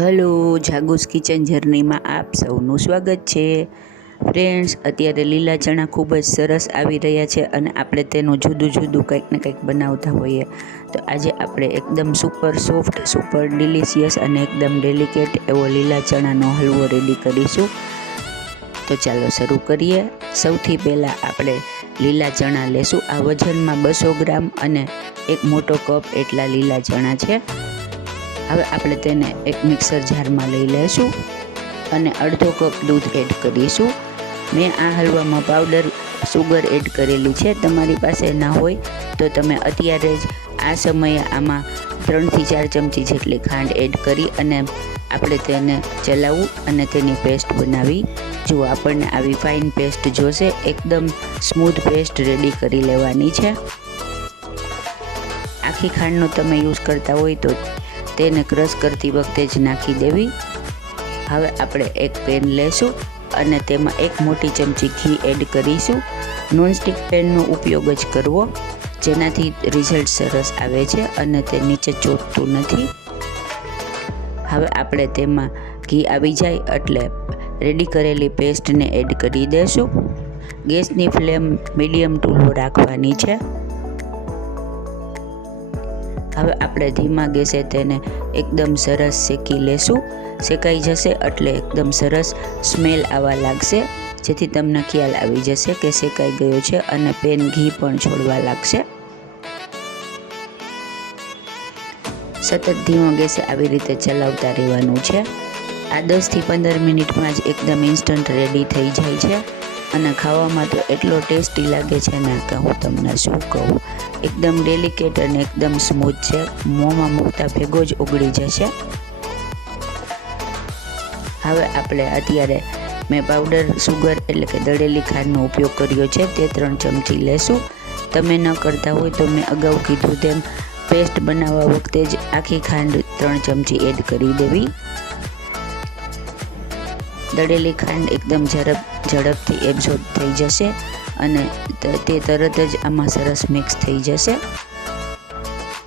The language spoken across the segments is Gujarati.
હલો, જાગુસ કિચન જર્નીમાં આપ સૌનું સ્વાગત છે. ફ્રેન્ડ્સ, અત્યારે લીલા ચણા ખૂબ જ સરસ આવી રહ્યા છે અને આપણે તેનું જુદું જુદું કંઈક ને કંઈક બનાવતા હોઈએ. તો આજે આપણે એકદમ સુપર સોફ્ટ, સુપર ડિલિશિયસ અને એકદમ ડેલિકેટ એવો લીલા ચણાનો હલવો રેડી કરીશું. તો ચાલો શરૂ કરીએ. સૌથી પહેલાં આપણે લીલા ચણા લેશું. આ વજનમાં બસો ગ્રામ અને એક મોટો કપ એટલા લીલા ચણા છે. હવે આપણે તેને એક મિક્સર જારમાં લઈ લઈશું અને અડધો કપ દૂધ એડ કરીશું. મેં આ હલવામાં પાવડર સુગર એડ કરેલી છે. તમારી પાસે ના હોય તો તમે અત્યારે જ આ સમયે આમાં ત્રણથી ચાર ચમચી જેટલી ખાંડ એડ કરી અને આપણે તેને ચલાવવું અને તેની પેસ્ટ બનાવી. જો આપણને આવી ફાઇન પેસ્ટ જોશે, એકદમ સ્મૂથ પેસ્ટ રેડી કરી લેવાની છે. આખી ખાંડનો તમે યુઝ કરતા હોય તો તેને ક્રશ કરતી વખતે જ નાખી દેવી. હવે આપણે એક પેન લેશું અને તેમાં એક મોટી ચમચી ઘી એડ કરીશું. નોનસ્ટિક પેનનો ઉપયોગ જ કરવો, જેનાથી રિઝલ્ટ સરસ આવે છે અને તે નીચે ચોટતું નથી. હવે આપણે તેમાં ઘી આવી જાય એટલે રેડી કરેલી પેસ્ટને એડ કરી દેશું. ગેસની ફ્લેમ મીડિયમ ટુ રાખવાની છે. હવે આપણે ધીમા ગેસે તેને એકદમ સરસ શેકી લેશું. શેકાઈ જશે એટલે એકદમ સરસ સ્મેલ આવવા લાગશે. જેથી તમને ખ્યાલ આવી જશે કે શેકાઈ ગયો છે અને પેન ઘી પણ છોડવા લાગશે. સતત ધીમા ગેસે આવી રીતે ચલાવતા રહેવાનું છે. આ દસથી પંદર મિનિટમાં જ એકદમ ઇન્સ્ટન્ટ રેડી થઈ જાય છે. અને ખાવામાં તો એટલો ટેસ્ટી લાગે છે ને કે હું તમને શું કહું? એકદમ ડેલિકેટ અને એકદમ સ્મૂથ છે. મોંમાં મૂકતા ભેગો જ ઉગડી જશે. હવે આપણે અત્યારે મેં પાવડર સુગર એટલે કે દળેલી ખાંડનો ઉપયોગ કર્યો છે. તે ત્રણ ચમચી લેશું. તમે ન કરતા હોય તો મેં અગાઉ કીધું તેમ પેસ્ટ બનાવવા વખતે જ આખી ખાંડ ત્રણ ચમચી એડ કરી દેવી. દળેલી ખાંડ એકદમ ઝડપ, ઝડપથી એબ્ઝોર્બ થઈ જશે અને તે તરત જ આમાં સરસ મિક્સ થઈ જશે.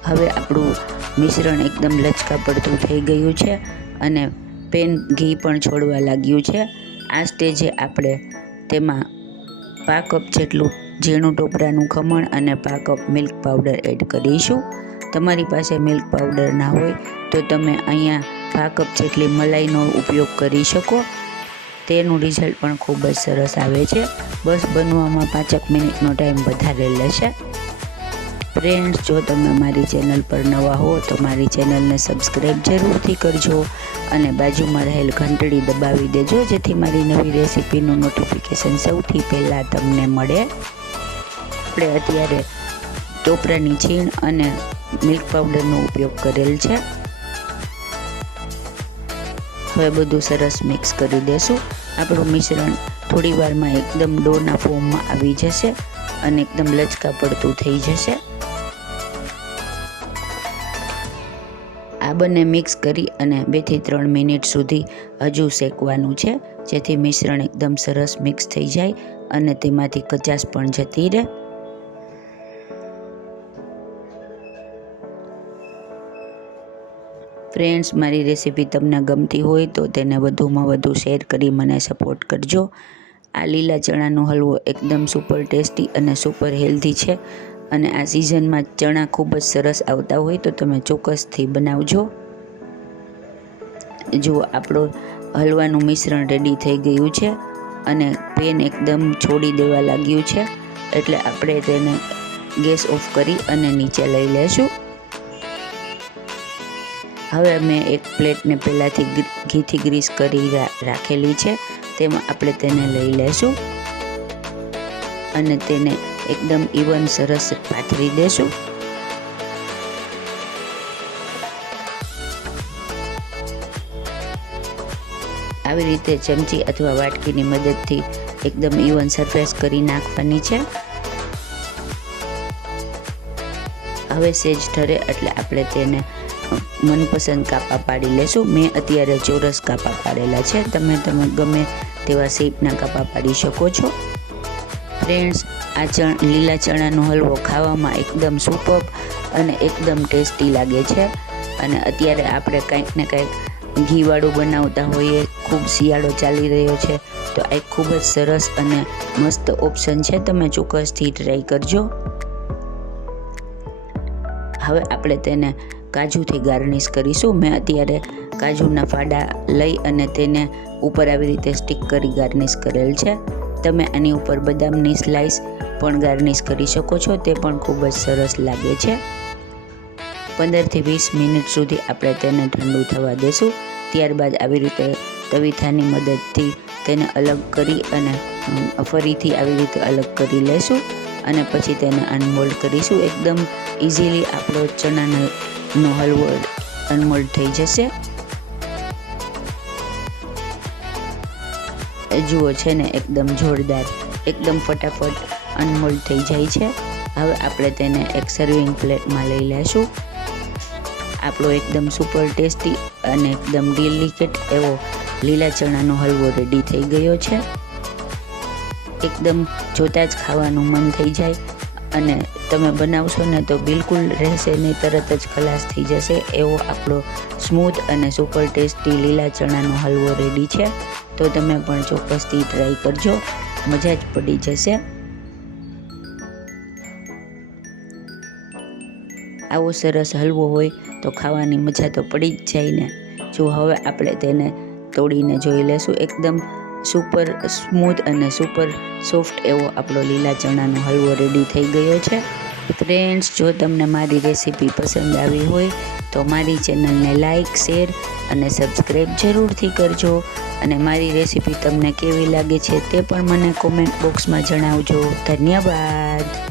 હવે આપણું મિશ્રણ એકદમ લચકા પડતું થઈ ગયું છે અને પેન ઘી પણ છોડવા લાગ્યું છે. આ સ્ટેજે આપણે તેમાં પા કપ જેટલું ઝીણું ટોપરાનું ખમણ અને પા કપ મિલ્ક પાવડર એડ કરીશું. તમારી પાસે મિલ્ક પાવડર ના હોય તો તમે અહીંયા પા કપ જેટલી મલાઈનો ઉપયોગ કરી શકો. તેનું રિઝલ્ટ પણ ખૂબ જ સરસ આવે છે. બસ બનવામાં પાંચેક મિનિટનો ટાઈમ વધારે લેશે. ફ્રેન્ડ્સ જો તમે મારી ચેનલ પર નવા હો, તો મારી ચેનલને સબસ્ક્રાઈબ જરૂરથી કરજો અને બાજુમાં રહેલ ઘંટડી દબાવી દેજો, જેથી મારી નવી રેસીપીનું નોટિફિકેશન સૌથી પહેલાં તમને મળે. આપણે અત્યારે ટોપરાની છીણ અને મિલ્ક પાવડરનો ઉપયોગ કરેલ છે. હવે બધું સરસ મિક્સ કરી દેશું. આપણું મિશ્રણ થોડી વારમાં એકદમ ડોના ફોર્મમાં આવી જશે અને એકદમ લચકા પડતું થઈ જશે. આ બંને મિક્સ કરી અને બેથી ત્રણ મિનિટ સુધી હજુ શેકવાનું છે. જેથી મિશ્રણ એકદમ સરસ મિક્સ થઈ જાય અને તેમાંથી કચાશ પણ જતી રહે. ફ્રેન્ડ્સ મારી રેસીપી તમને ગમતી હોય તો તેને વધુમાં વધુ શેર કરી મને સપોર્ટ કરજો. આ લીલા ચણાનો હલવો એકદમ સુપર ટેસ્ટી અને સુપર હેલ્ધી છે અને આ સિઝનમાં ચણા ખૂબ જ સરસ આવતા હોય તો તમે ચોક્કસથી બનાવજો. જુઓ, આપણો હલવાનું મિશ્રણ રેડી થઈ ગયું છે અને પેન એકદમ છોડી દેવા લાગ્યું છે. એટલે આપણે તેને ગેસ ઓફ કરી અને નીચે લઈ લેશું. હવે મેં એક પ્લેટને પહેલાંથી ઘીથી ગ્રીસ કરી રાખેલી છે. તેમાં આપણે તેને લઈ લેશું. અને તેને એકદમ ઇવન સરસ પાથરી દેશું. આવી રીતે ચમચી અથવા વાટકીની મદદથી એકદમ ઇવન સરફેસ કરી નાખવાની છે. હવે સેજ ઠરે એટલે આપણે તેને મનપસંદ કાપા પાડી લેશું મેં અત્યારે ચોરસ કાપા પાડેલા છે. તમે તમે ગમે તેવા શેપના કાપા પાડી શકો છો. ફ્રેન્ડ્સ, આ ચણ, લીલા ચણાનો હલવો ખાવામાં એકદમ સુપર અને એકદમ ટેસ્ટી લાગે છે. અને અત્યારે આપણે કંઈક ને કંઈક ઘીવાળું બનાવતા હોઈએ, ખૂબ શિયાળો ચાલી રહ્યો છે, તો આ એક ખૂબ જ સરસ અને મસ્ત ઓપ્શન છે. તમે ચોક્કસથી ટ્રાય કરજો. હવે આપણે તેને કાજુથી ગાર્નિશ કરીશું. મેં અત્યારે કાજુના ફાડા લઈ અને તેને ઉપર આવી રીતે સ્ટીક કરી ગાર્નિશ કરેલ છે. તમે આની ઉપર બદામની સ્લાઈસ પણ ગાર્નિશ કરી શકો છો. તે પણ ખૂબ જ સરસ લાગે છે. પંદરથી વીસ મિનિટ સુધી આપણે તેને ઠંડુ થવા દેશું. ત્યારબાદ આવી રીતે તવીથાની મદદથી તેને અલગ કરી અને ફરીથી આવી રીતે અલગ કરી લેશું. અને પછી તેને અનમોલ્ડ કરીશું. એકદમ ઇઝીલી આપણો ચણાનો નો હલવો અનમોલ્ડ થઈ જશે. જુઓ છે ને, એકદમ જોરદાર, એકદમ ફટાફટ અનમોલ્ડ થઈ જાય છે. હવે આપણે તેને એક સર્વિંગ પ્લેટમાં લઈ લેશું. આપણો એકદમ સુપર ટેસ્ટી અને એકદમ ડિલિકેટ એવો લીલા ચણાનો હલવો રેડી થઈ ગયો છે. એકદમ જોતાં જ ખાવાનું મન થઈ જાય. અને તમે બનાવશો ને તો બિલકુલ રહેશે નહીં, તરત જ ખલાસ થઈ જશે. એવો આપણો સ્મૂથ અને સુપર ટેસ્ટી લીલા ચણાનો હલવો રેડી છે. તો તમે પણ ચોક્કસથી ટ્રાય કરજો. મજા જ પડી જશે. આવો સરસ હલવો હોય તો ખાવાની મજા તો પડી જ જાય ને. જો હવે આપણે તેને તોડીને જોઈ લેશું. એકદમ સુપર સ્મૂથ અને સુપર સોફ્ટ એવો આપણો લીલા ચણાનો હલવો રેડી થઈ ગયો છે. ફ્રેન્ડ્સ જો તમને મારી રેસીપી પસંદ આવી હોય, તો મારી ચેનલને લાઇક શેર અને સબસ્ક્રાઈબ જરૂરથી કરજો. અને મારી રેસીપી તમને કેવી લાગે છે તે પણ મને કોમેન્ટ બોક્સમાં જણાવજો. ધન્યવાદ.